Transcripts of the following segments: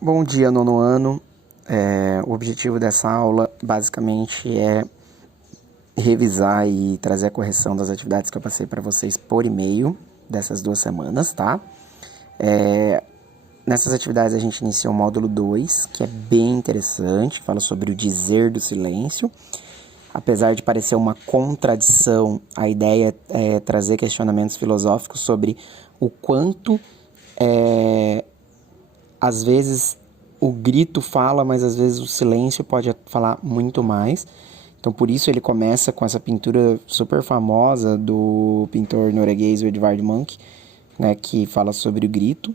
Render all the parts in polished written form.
Bom dia, nono ano. O objetivo dessa aula basicamente é revisar e trazer a correção das atividades que eu passei para vocês por e-mail dessas 2 semanas, tá? Nessas atividades a gente iniciou o módulo 2, que é bem interessante, fala sobre o dizer do silêncio. Apesar de parecer uma contradição, a ideia é trazer questionamentos filosóficos sobre o quanto às vezes o grito fala, mas às vezes o silêncio pode falar muito mais. Então por isso ele começa com essa pintura super famosa do pintor norueguês Edvard Munch, né, que fala sobre o grito.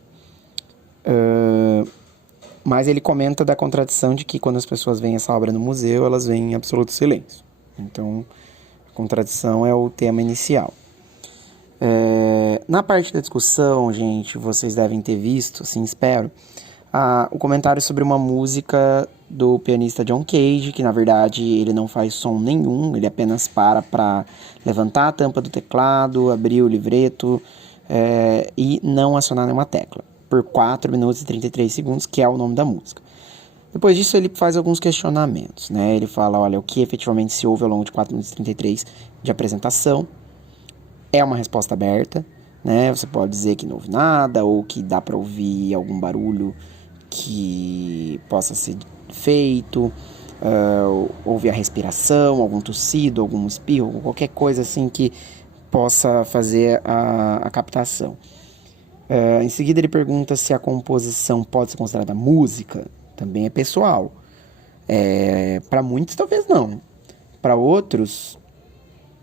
Mas ele comenta da contradição de que quando as pessoas veem essa obra no museu, elas veem em absoluto silêncio. Então a contradição é o tema inicial. Na parte da discussão, gente, vocês devem ter visto, assim espero, o comentário sobre uma música do pianista John Cage, que na verdade ele não faz som nenhum, ele apenas para levantar a tampa do teclado, abrir o livreto e não acionar nenhuma tecla, por 4 minutos e 33 segundos, que é o nome da música. Depois disso ele faz alguns questionamentos, né? Ele fala, olha, o que efetivamente se ouve ao longo de 4 minutos e 33 de apresentação. É uma resposta aberta, né? Você pode dizer que não ouve nada, ou que dá para ouvir algum barulho que possa ser feito, ouvir a respiração, algum tossido, algum espirro, qualquer coisa assim que possa fazer a captação. Em seguida ele pergunta se a composição pode ser considerada música, também é pessoal. Para muitos talvez não, para outros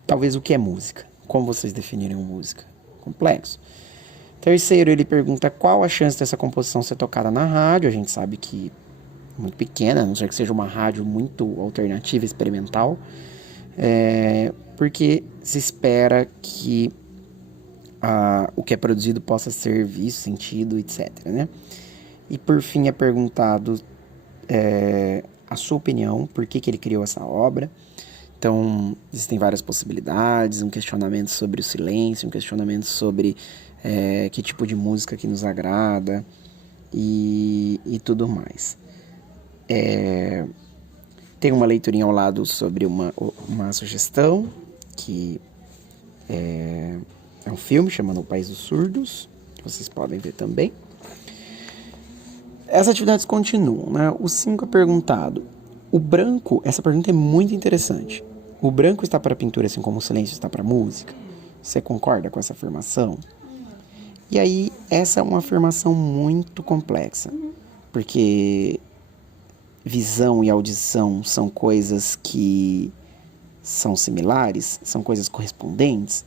talvez o que é música, como vocês definiriam música, complexo. Terceiro, ele pergunta qual a chance dessa composição ser tocada na rádio. A gente sabe que é muito pequena, a não ser que seja uma rádio muito alternativa, experimental, porque se espera que o que é produzido possa ser visto, sentido, etc. Né? E por fim é perguntado a sua opinião, por que ele criou essa obra. Então, existem várias possibilidades, um questionamento sobre o silêncio, um questionamento sobre que tipo de música que nos agrada e tudo mais. Tem uma leiturinha ao lado sobre uma sugestão, que é um filme chamado O País dos Surdos, que vocês podem ver também. Essas atividades continuam, né? O 5 é perguntado. O branco, essa pergunta é muito interessante. O branco está para a pintura assim como o silêncio está para a música? Você concorda com essa afirmação? E aí, essa é uma afirmação muito complexa, porque visão e audição são coisas que são similares, são coisas correspondentes,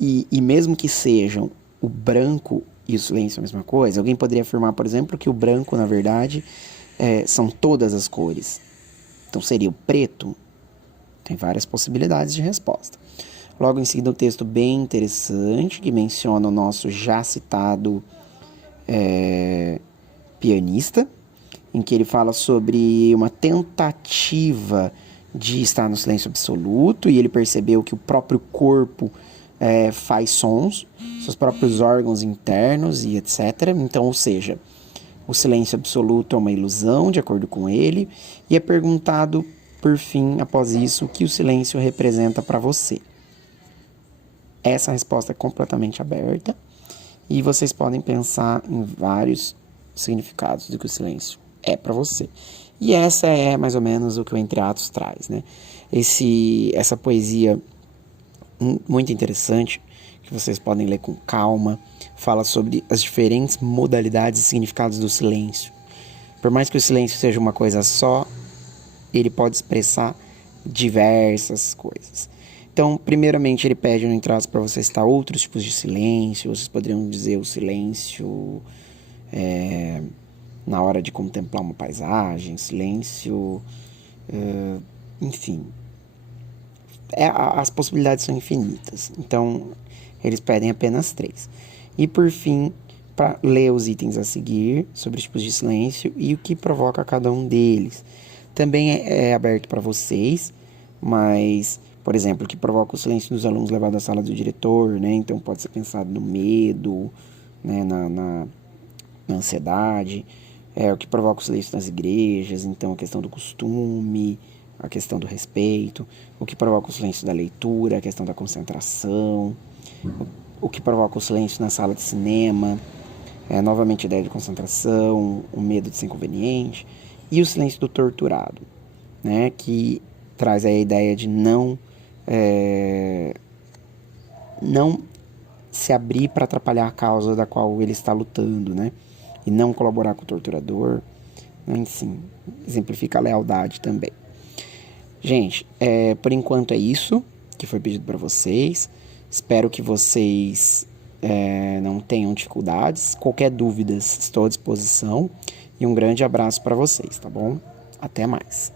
e mesmo que sejam o branco e o silêncio a mesma coisa, alguém poderia afirmar, por exemplo, que o branco, na verdade, são todas as cores. Então seria o preto? Tem várias possibilidades de resposta. Logo em seguida, um texto bem interessante que menciona o nosso já citado pianista, em que ele fala sobre uma tentativa de estar no silêncio absoluto, e ele percebeu que o próprio corpo faz sons, seus próprios órgãos internos e etc. Então, ou seja, o silêncio absoluto é uma ilusão, de acordo com ele, e é perguntado, por fim, após isso, o que o silêncio representa para você. Essa resposta é completamente aberta, e vocês podem pensar em vários significados do que o silêncio é para você. E essa é mais ou menos o que o Entre Atos traz, né? Essa poesia muito interessante, que vocês podem ler com calma, fala sobre as diferentes modalidades e significados do silêncio. Por mais que o silêncio seja uma coisa só, ele pode expressar diversas coisas. Então, primeiramente, ele pede no entradas para você citar outros tipos de silêncio. Vocês poderiam dizer o silêncio na hora de contemplar uma paisagem, silêncio, enfim. As possibilidades são infinitas. Então, eles pedem apenas 3. E, por fim, para ler os itens a seguir sobre os tipos de silêncio e o que provoca cada um deles. Também é aberto para vocês, mas, por exemplo, o que provoca o silêncio dos alunos levado à sala do diretor, né? Então pode ser pensado no medo, né? na ansiedade, o que provoca o silêncio nas igrejas, então a questão do costume, a questão do respeito, o que provoca o silêncio da leitura, a questão da concentração, o que provoca o silêncio na sala de cinema, novamente a ideia de concentração, o medo de ser inconveniente, e o silêncio do torturado, né, que traz a ideia de não se abrir para atrapalhar a causa da qual ele está lutando, né, e não colaborar com o torturador, enfim, exemplifica a lealdade também. Gente, por enquanto é isso que foi pedido para vocês. Espero que vocês não tenham dificuldades. Qualquer dúvida, estou à disposição. E um grande abraço para vocês, tá bom? Até mais.